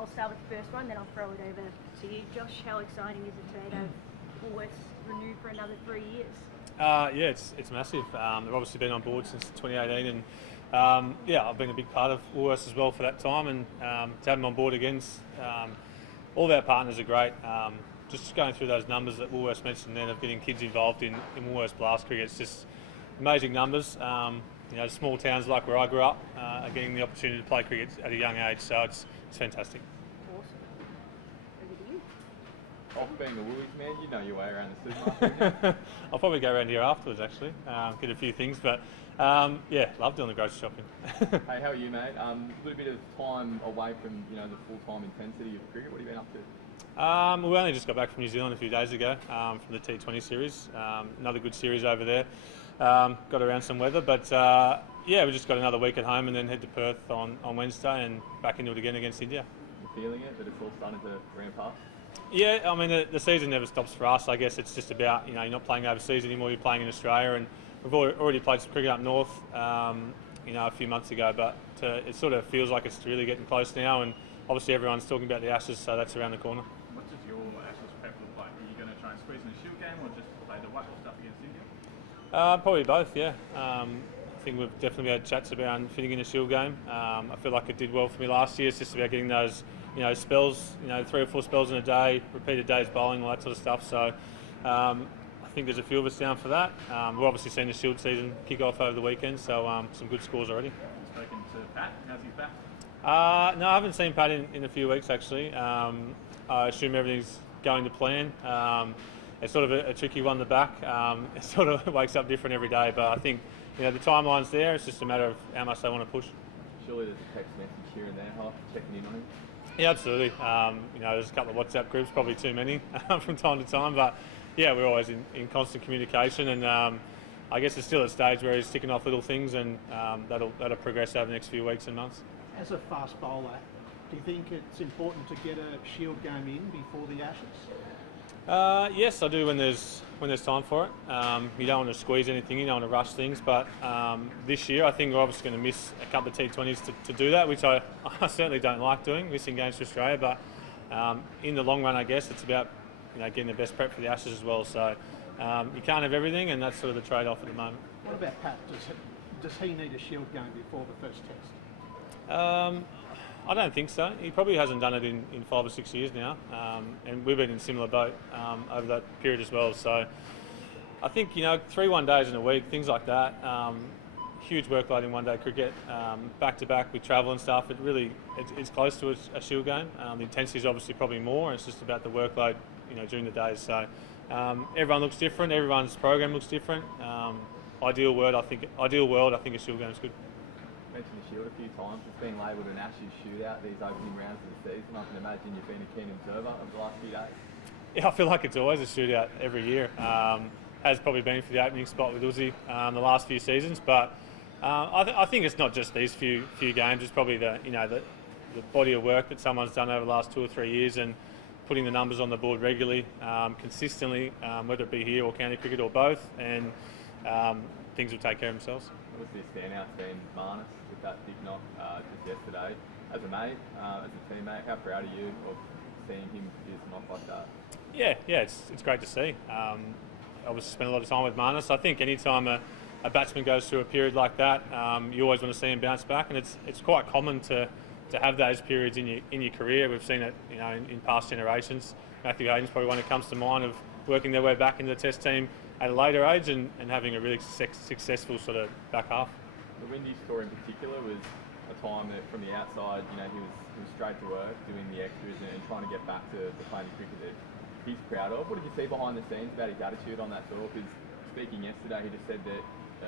I'll start with the first one, then I'll throw it over to you. Josh, how exciting is it today to have Woolworths renewed for another 3 years? Yeah, it's massive. They've obviously been on board since 2018, and I've been a big part of Woolworths as well for that time, and to have them on board again, all of our partners are great. Just going through those numbers that Woolworths mentioned then of getting kids involved in Woolworths Blast cricket, it's just amazing numbers. Small towns like where I grew up are getting the opportunity to play cricket at a young age, so it's fantastic. Awesome. Over to you. Off being a Woolies man, you know your way around the supermarket. I'll probably go around here afterwards actually, get a few things, but love doing the grocery shopping. Hey, how are you, mate? A little bit of time away from the full-time intensity of cricket. What have you been up to? We only just got back from New Zealand a few days ago from the T20 series. Another good series over there. Got around some weather, but we just got another week at home and then head to Perth on Wednesday and back into it again against India. You're feeling it, that it's all starting to ramp up? Yeah, I mean the season never stops for us. I guess it's just about you're not playing overseas anymore. You're playing in Australia, and we've already played some cricket up north, a few months ago. But it sort of feels like it's really getting close now, and obviously everyone's talking about the Ashes, so that's around the corner. What does your Ashes prep look like? Are you going to try and squeeze in a Shield game, or just play the white ball stuff against India? Probably both. Yeah. I think we've definitely had chats about fitting in a Shield game. I feel like it did well for me last year. It's just about getting those spells, 3 or 4 spells in a day, repeated days bowling, all that sort of stuff. So I think there's a few of us down for that. We've obviously seen the Shield season kick off over the weekend, so some good scores already. Spoken to Pat. How's his back? No, I haven't seen Pat in a few weeks actually. I assume everything's going to plan. It's sort of a tricky one, the back. It sort of wakes up different every day, but I think the timeline's there. It's just a matter of how much they want to push. Surely there's a text message here and there, checking in on him. Yeah, absolutely. There's a couple of WhatsApp groups, probably too many from time to time, but yeah, we're always in constant communication, and I guess it's still at a stage where he's ticking off little things, and that'll progress over the next few weeks and months. As a fast bowler, do you think it's important to get a Shield game in before the Ashes? Yes, I do when there's time for it. You don't want to squeeze anything, you don't want to rush things, but this year I think we're obviously going to miss a couple of T20s to do that, which I certainly don't like doing, missing games for Australia, but in the long run I guess it's about getting the best prep for the Ashes as well, so you can't have everything, and that's sort of the trade-off at the moment. What about Pat? Does he need a Shield game before the first test? I don't think so. He probably hasn't done it in 5 or 6 years now, and we've been in a similar boat over that period as well. So I think 3 one-days in a week, things like that, huge workload in one-day cricket, back to back with travel and stuff. It's close to a Shield game. The intensity is obviously probably more. It's just about the workload during the days. So everyone looks different. Everyone's program looks different. Ideal world, I think a Shield game is good. Mentioned the Shield a few times. It's been labelled an Ashes shootout, these opening rounds of the season. I can imagine you've been a keen observer of the last few days. Yeah, I feel like it's always a shootout every year. Has probably been for the opening spot with Uzi the last few seasons, but I think it's not just these few games. It's probably the body of work that someone's done over the last 2 or 3 years, and putting the numbers on the board regularly, consistently, whether it be here or county cricket or both, and things will take care of themselves. Obviously a standout's been Marnus with that big knock just yesterday. As a mate, as a teammate, how proud are you of seeing him produce a knock like that? Yeah, it's great to see. Obviously spent a lot of time with Marnus. I think any time a batsman goes through a period like that, you always want to see him bounce back, and it's quite common to have those periods in your career. We've seen it in past generations. Matthew Hayden's probably one that comes to mind of working their way back into the Test team at a later age and having a really successful sort of back half. The Windies tour in particular was a time that from the outside, he was straight to work, doing the extras and trying to get back to playing the cricket that he's proud of. What did you see behind the scenes about his attitude on that tour? Because speaking yesterday, he just said that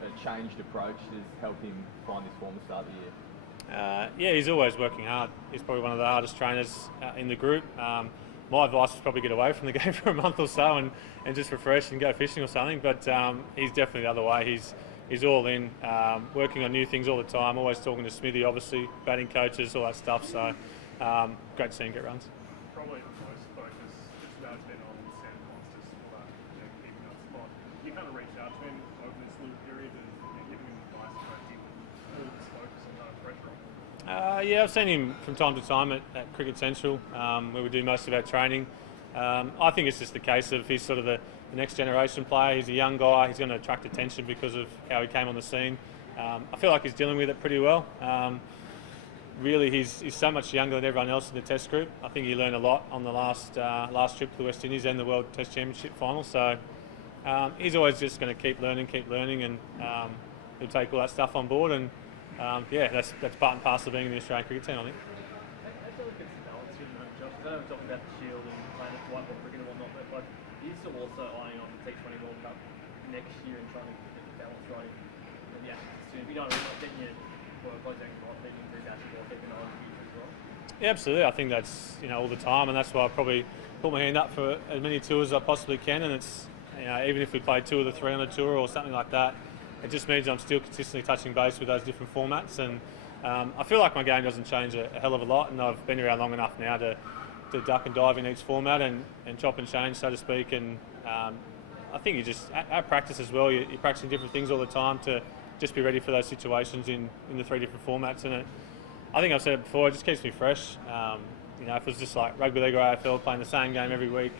a changed approach has helped him find this form to start the year. He's always working hard. He's probably one of the hardest trainers in the group. My advice is probably get away from the game for a month or so and just refresh and go fishing or something. But he's definitely the other way. He's all in, working on new things all the time. Always talking to Smithy, obviously, batting coaches, all that stuff. So great to see him get runs. Probably the most focus just about has been on Sam Konstas for that, keeping that spot. You kind of reached out to him over this little period and giving him advice about keeping all this focus and no pressure on him. Yeah, I've seen him from time to time at Cricket Central, where we do most of our training. I think it's just the case of he's sort of the next generation player. He's a young guy. He's going to attract attention because of how he came on the scene. I feel like he's dealing with it pretty well. Really, he's so much younger than everyone else in the Test group. I think he learned a lot on the last trip to the West Indies and the World Test Championship final. So he's always just going to keep learning, and he'll take all that stuff on board. And yeah, that's part and parcel of being in the Australian cricket team, I think. How do you look at the balance here at the moment, Josh? I know we're talking about the Shield and playing at white ball cricket and whatnot, but like, are you still also eyeing on the T20 World Cup next year and trying to get the balance right? And yeah, soon. If you don't really like getting your workload down, right, then you can do that or keeping an eye on the future as well. Yeah, absolutely. I think that's all the time, and that's why I probably put my hand up for as many tours as I possibly can. And it's even if we play 2 of the 3 on a tour or something like that, it just means I'm still consistently touching base with those different formats. And I feel like my game doesn't change a hell of a lot, and I've been around long enough now to duck and dive in each format and chop and change, so to speak. And I think you just at practice as well. You're practicing different things all the time to just be ready for those situations in the 3 different formats. And I think I've said it before, it just keeps me fresh. If it was just like rugby league or AFL playing the same game every week,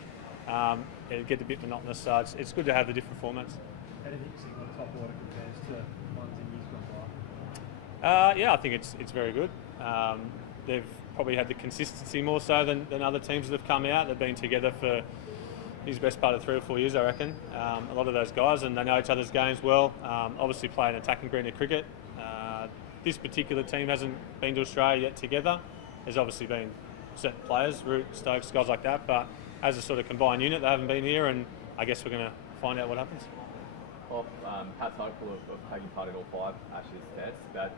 it'd get a bit monotonous. So it's good to have the different formats. How do you think the top order compares to ones in years gone by? Yeah, I think it's very good. They've probably had the consistency more so than other teams that have come out. They've been together for his best part of 3 or 4 years, I reckon. A lot of those guys, and they know each other's games well. Obviously play an attacking green of cricket. This particular team hasn't been to Australia yet together. There's obviously been certain players, Root, Stokes, guys like that, but as a sort of combined unit, they haven't been here, and I guess we're going to find out what happens. Well, Pat's hopeful of taking part in all 5 Ashes tests, but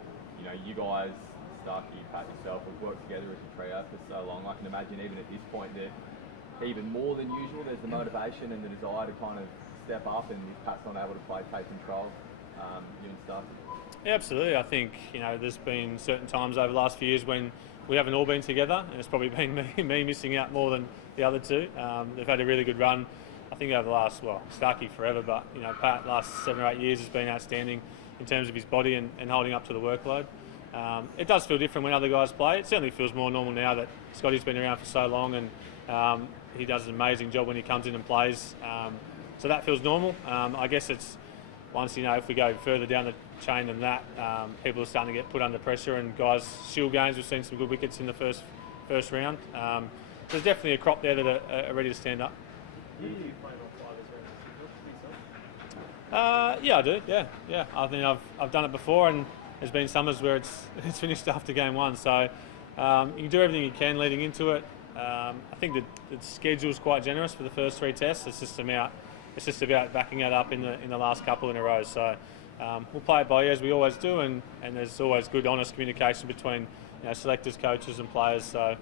you guys, Starkey, Pat, yourself, we've worked together as a trio for so long. I can imagine even at this point that even more than usual, there's the motivation and the desire to kind of step up, and if Pat's not able to play, take control, you and Starkey. Yeah, absolutely. I think there's been certain times over the last few years when we haven't all been together, and it's probably been me missing out more than the other 2. They've had a really good run, I think, over the last, Starkey forever, but Pat last 7 or 8 years has been outstanding in terms of his body and holding up to the workload. It does feel different when other guys play. It certainly feels more normal now that Scotty's been around for so long, and he does an amazing job when he comes in and plays. So that feels normal. I guess it's once if we go further down the chain than that, people are starting to get put under pressure, and guys, Shield games, we've seen some good wickets in the first round. There's definitely a crop there that are ready to stand up. You play all 5 as well yourself? Yeah, I do. Yeah. I think I've done it before, and there's been summers where it's finished after game 1. So you can do everything you can leading into it. I think the schedule's quite generous for the first 3 tests. It's just about backing it up in the last couple in a row. So we'll play it by ear as we always do, and there's always good, honest communication between selectors, coaches, and players. So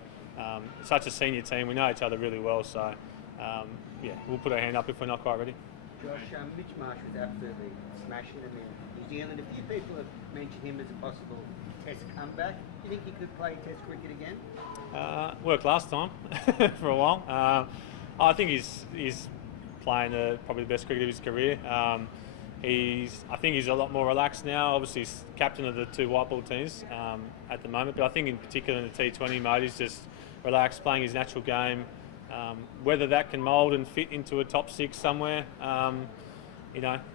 it's such a senior team, we know each other really well. So we'll put our hand up if we're not quite ready. Josh, Mitch Marsh was absolutely smashing them in New Zealand. A few people have mentioned him as a possible Test comeback. Do you think he could play Test cricket again? Worked last time for a while. I think he's playing probably the best cricket of his career. I think he's a lot more relaxed now. Obviously, he's captain of the 2 white ball teams at the moment, but I think in particular in the T20 mode, he's just relaxed, playing his natural game. Whether that can mould and fit into a top 6 somewhere, I'm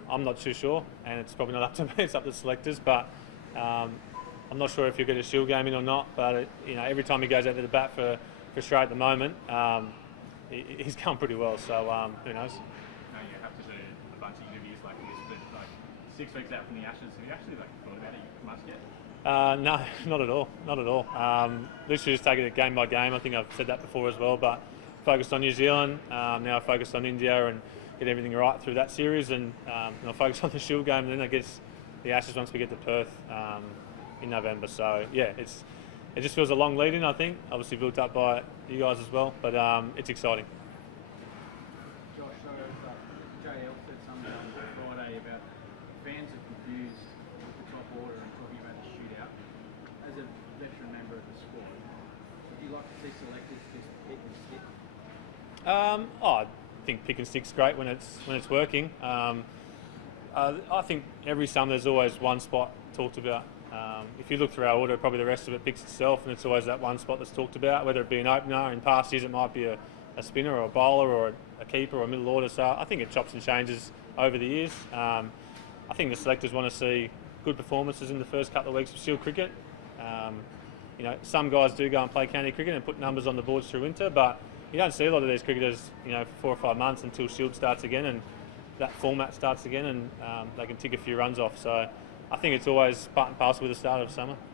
not too sure, and it's probably not up to me. It's up to the selectors, but I'm not sure if he'll get a Shield game in or not. But every time he goes out to the bat for Australia at the moment, he's come pretty well. So who knows? You have to do a bunch of interviews like this, but 6 weeks out from the Ashes, have you actually thought about it much yet? No, not at all. Not at all. Literally just taking it game by game. I think I've said that before as well, but focused on New Zealand. Now I focused on India and get everything right through that series, and I'll focus on the Shield game, and then I guess the Ashes once we get to Perth in November. So yeah, it just feels a long lead in, I think. Obviously built up by you guys as well, but it's exciting. Josh, JL said something on Friday about fans are confused with the top order and talking about the shootout. As a veteran member of the squad, would you like to see selectors just pick and stick? I think pick and stick's great when it's working. I think every summer there's always one spot talked about If you look through our order, probably the rest of it picks itself, and it's always that one spot that's talked about, whether it be an opener. In past years, it might be a spinner or a bowler or a keeper or a middle order. So I think it chops and changes over the years. I think the selectors want to see good performances in the first couple of weeks of Shield cricket. Some guys do go and play county cricket and put numbers on the boards through winter, but you don't see a lot of these cricketers, for 4 or 5 months until Shield starts again and that format starts again, and they can tick a few runs off. So I think it's always part and parcel with the start of summer.